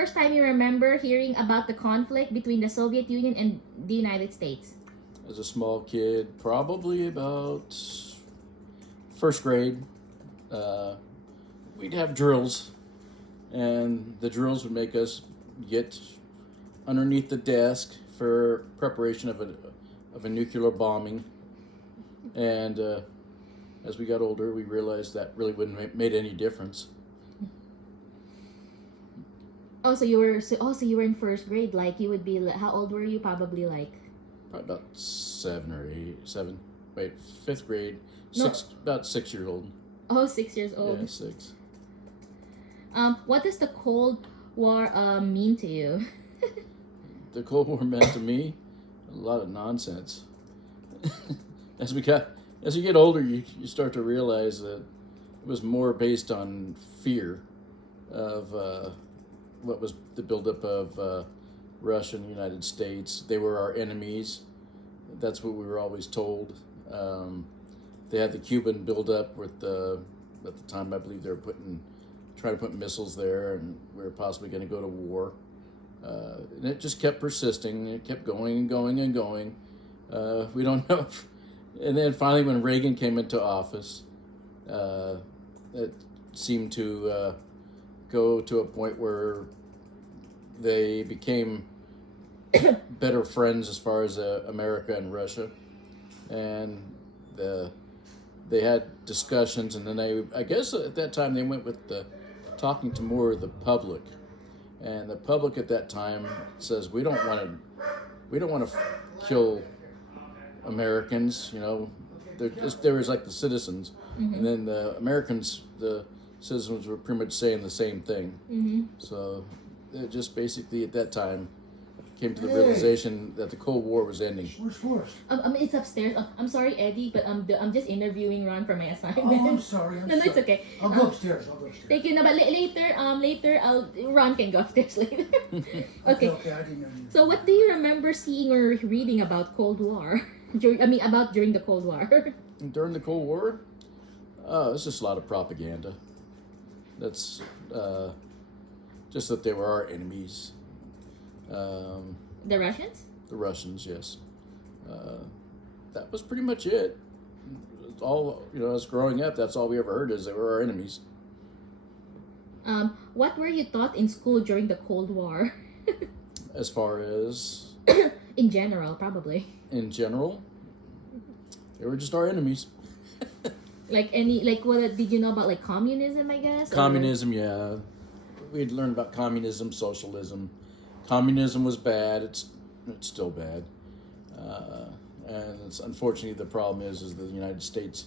first time you remember hearing about the conflict between the Soviet Union and the United States? As a small kid, probably about first grade, we'd have drills, and the drills would make us get underneath the desk for preparation of a nuclear bombing. And as we got older, we realized that really wouldn't made any difference. Oh, so you were in first grade. Like you would be. How old were you? Probably like. Probably about 7. Wait, fifth grade. No. About 6 years old. Oh, 6 years old. Yeah, 6. What does the Cold War mean to you? The Cold War meant to me a lot of nonsense. as you get older, you start to realize that it was more based on fear of what was the buildup of Russia and the United States. They were our enemies. That's what we were always told. They had the Cuban buildup with at the time I believe they were trying to put missiles there, and we were possibly going to go to war. And it just kept persisting. It kept going and going and going. We don't know. And then finally, when Reagan came into office, it seemed to go to a point where they became better friends as far as America and Russia. And they had discussions, and then I guess at that time they went with talking to more of the public. And the public at that time says we don't want to kill Americans. You know, there was like the citizens, and then the Americans, the citizens were pretty much saying the same thing. So it just basically at that time came to the realization that the Cold War was ending. Where's Forrest? It's upstairs. I'm sorry, Eddie, but I'm just interviewing Ron for my assignment. Oh, I'm sorry. No, it's okay. I'll go upstairs. Thank you. No, but later, Ron can go upstairs later. Okay. Okay, I didn't know you. So, what do you remember seeing or reading about Cold War? During the Cold War. During the Cold War, it's just a lot of propaganda. That's just that they were our enemies. The Russians? The Russians, yes. That was pretty much it. All, as growing up, that's all we ever heard is they were our enemies. What were you taught in school during the Cold War? As far as in general, probably. In general, they were just our enemies. What did you know about like communism? I guess. Communism, yeah. We'd learned about communism, socialism. Communism was bad. It's still bad, and unfortunately the problem is the United States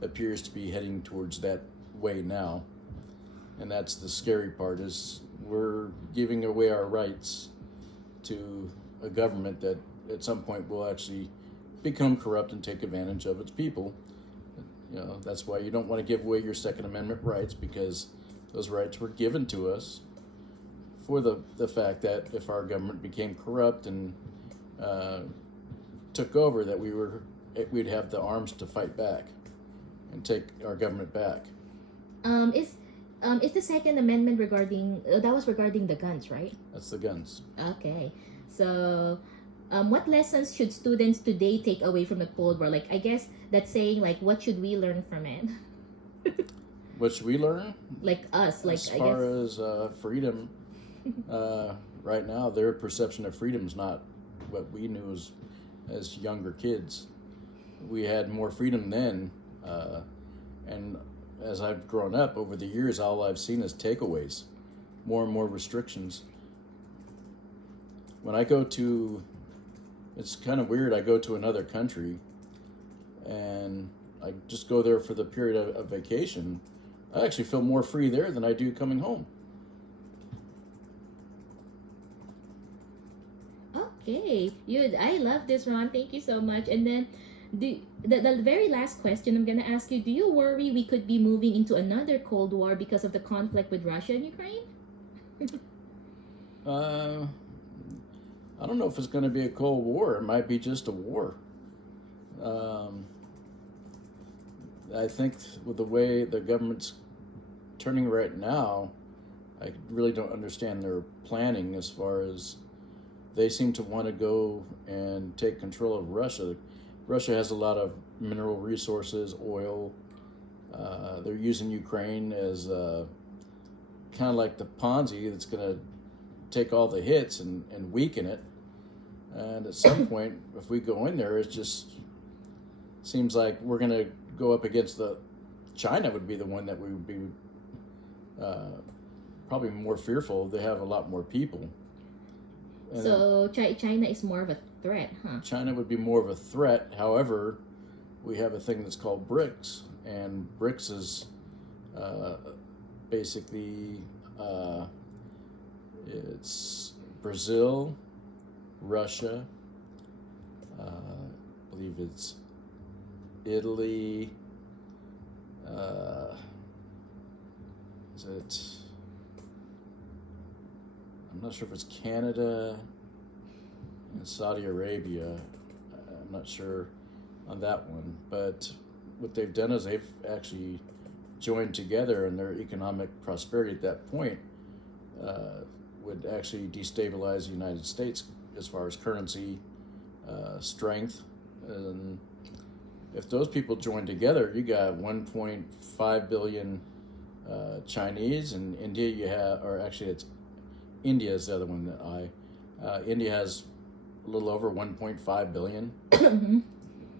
appears to be heading towards that way now, and that's the scary part. Is we're giving away our rights to a government that at some point will actually become corrupt and take advantage of its people. That's why you don't want to give away your Second Amendment rights, because those rights were given to us for the fact that if our government became corrupt and took over, that we'd have the arms to fight back and take our government back. Is the Second Amendment regarding that was regarding the guns, right? That's the guns. Okay, so what lessons should students today take away from the Cold War? Like, I guess that's saying like, what should we learn from it? What should we learn? Like us, like as far as freedom. Right now, their perception of freedom is not what we knew as younger kids. We had more freedom then, and as I've grown up over the years, all I've seen is takeaways, more and more restrictions. When I go to, it's kind of weird, I go to another country, and I just go there for the period of vacation. I actually feel more free there than I do coming home. Okay, I love this, Ron. Thank you so much. And then the very last question I'm gonna ask you: do you worry we could be moving into another Cold War because of the conflict with Russia and Ukraine? I don't know if it's going to be a Cold War. It might be just a war. I think with the way the government's turning right now, I really don't understand their planning as far as they seem to want to go and take control of Russia. Russia has a lot of mineral resources, oil. They're using Ukraine as kind of like the Ponzi that's going to take all the hits and weaken it. And at some point, if we go in there, it just seems like we're going to go up against China would be the one that we would be probably more fearful. They have a lot more people. And So China is more of a threat, huh? China would be more of a threat. However, we have a thing that's called BRICS, and BRICS is basically it's Brazil, Russia, I believe it's Italy. Is it? I'm not sure if it's Canada and Saudi Arabia. I'm not sure on that one. But what they've done is they've actually joined together, and their economic prosperity at that point would actually destabilize the United States as far as currency strength. And if those people join together, you got 1.5 billion Chinese, and India you have, or actually it's India is the other one that India has a little over 1.5 billion.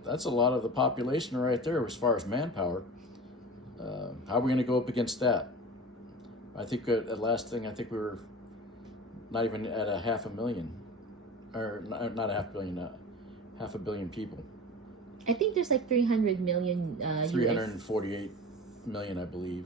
That's a lot of the population right there as far as manpower. How are we going to go up against that? I think at last thing, I think we were not even at a 500,000, or not a 500,000,000, 500,000,000 people. I think there's like 300 million 348 million, I believe.